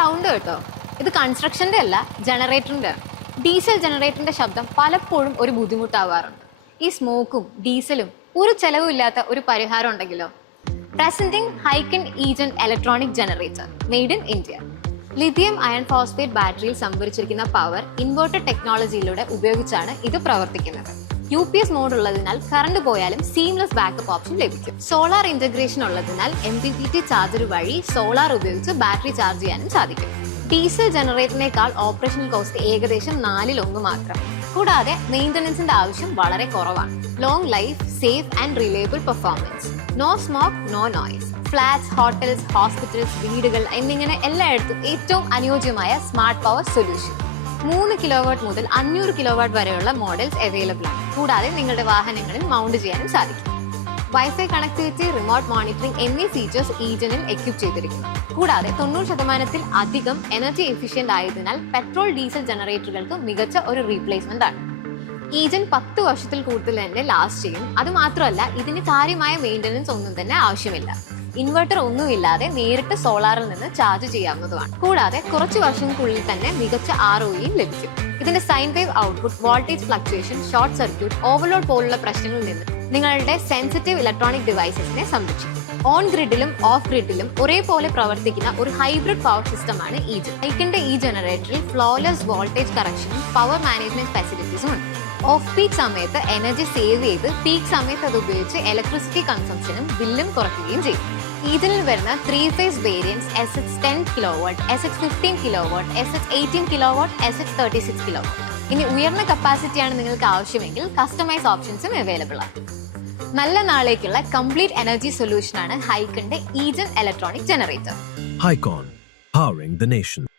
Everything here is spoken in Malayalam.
സൗണ്ട് കേട്ടോ, ഇത് കൺസ്ട്രക്ഷൻ്റെ അല്ല, ജനറേറ്ററിൻ്റെ. ഡീസൽ ജനറേറ്ററിൻ്റെ ശബ്ദം പലപ്പോഴും ഒരു ബുദ്ധിമുട്ടാവാറുണ്ട്. ഈ സ്മോക്കും ഡീസലും ഒരു ചെലവുമില്ലാത്ത ഒരു പരിഹാരം ഉണ്ടെങ്കിലോ? Presenting Hycon Egen electronic generator made in India. Lithium iron phosphate ബാറ്ററിയിൽ സംഭരിച്ചിരിക്കുന്ന പവർ ഇൻവേർട്ടർ ടെക്നോളജിയിലൂടെ ഉപയോഗിച്ചാണ് ഇത് പ്രവർത്തിക്കുന്നത്. UPS മോഡ് ഉള്ളതിനാൽ കറണ്ട് പോയാലും സീംലെസ് ബാക്കപ്പ് ഓപ്ഷൻ ലഭിക്കും. സോളാർ ഇന്റഗ്രേഷൻ ഉള്ളതിനാൽ MPPT ചാർജർ വഴി സോളാർ ഉപയോഗിച്ച് ബാറ്ററി ചാർജ് ചെയ്യാനും സാധിക്കും. ഡീസൽ ജനറേറ്ററിനേക്കാൾ ഓപ്പറേഷണൽ കോസ്റ്റ് ഏകദേശം 1/4 മാത്രം. കൂടാതെ മെയിൻ്റനൻസിന്റെ ആവശ്യം വളരെ കുറവാണ്. Long life, safe and reliable performance, no smoke, no noise. Flats, hotels, hospitals, വീടുകൾ എന്നിങ്ങനെ എല്ലായിടത്തും ഏറ്റവും അനുയോജ്യമായ സ്മാർട്ട് പവർ സൊല്യൂഷൻ. 3 കിലോവാട്ട് മുതൽ 500 കിലോവാട്ട് വരെയുള്ള മോഡൽസ് അവൈലബിൾ ആണ്. കൂടാതെ നിങ്ങളുടെ വാഹനങ്ങളിൽ മൗണ്ട് ചെയ്യാനും സാധിക്കും. വൈഫൈ കണക്ടിവിറ്റി, റിമോട്ട് മോണിറ്ററിംഗ് എന്നീ ഫീച്ചേഴ്സ് ഈജനിൽ എക്വിപ്പ് ചെയ്തിരിക്കുന്നു. കൂടാതെ 90% അധികം എനർജി എഫിഷ്യന്റ് ആയതിനാൽ പെട്രോൾ ഡീസൽ ജനറേറ്ററുകൾക്ക് മികച്ച ഒരു റീപ്ലേസ്മെന്റ് ആണ്. ഈജൻ 10 വർഷത്തിൽ കൂടുതൽ തന്നെ ലാസ്റ്റ് ചെയ്യും. അത് മാത്രമല്ല, ഇതിന് കാര്യമായ മെയിൻ്റനൻസ് ഒന്നും തന്നെ ആവശ്യമില്ല. ഇൻവെർട്ടർ ഒന്നുമില്ലാതെ നേരിട്ട് സോളാറിൽ നിന്ന് ചാർജ് ചെയ്യാവുന്നതുമാണ്. കൂടാതെ കുറച്ച് വർഷങ്ങൾക്കുള്ളിൽ തന്നെ മികച്ച ROEയും ലഭിക്കും. ഇതിന്റെ sine wave output, voltage fluctuation, short circuit, overload പോലുള്ള പ്രശ്നങ്ങളിൽ നിന്ന് നിങ്ങളുടെ സെൻസിറ്റീവ് ഇലക്ട്രോണിക് ഡിവൈസസിനെ സംരക്ഷിക്കും. ഓൺ ഗ്രിഡിലും ഓഫ് ഗ്രിഡിലും ഒരേപോലെ പ്രവർത്തിക്കുന്ന ഒരു ഹൈബ്രിഡ് പവർ സിസ്റ്റമാണ് ഈജൻ. ഹൈക്കന്റെ ഈ ജനറേറ്ററിൽ ഫ്ലോലെസ് വോൾട്ടേജ് കറക്ഷനും പവർ മാനേജ്മെന്റ് ഫെസിലിറ്റീസും ഉണ്ട്. ഓഫ് പീക്ക് സമയത്ത് എനർജി സേവ് ചെയ്ത് പീക്ക് സമയത്ത് അത് ഉപയോഗിച്ച് ഇലക്ട്രിസിറ്റി കൺസംഷനും ബില്ലും കുറയ്ക്കുകയും ചെയ്യും. ഇതിൽ വരുന്ന 3 phase variance SH10 kilowatt, SH15 kilowatt, SH18 kilowatt, SH36 kilowatt. ഇനി ഉയർന്ന കപ്പാസിറ്റിയാണ് നിങ്ങൾക്ക് ആവശ്യമെങ്കിൽ കസ്റ്റമൈസ് ഓപ്ഷൻസും അവൈലബിൾ ആണ്. നല്ല നാളേക്കുള്ള കംപ്ലീറ്റ് എനർജി സൊല്യൂഷനാണ് ഹൈക്കന്റെ Egen electronic generator. Hycon, powering the nation.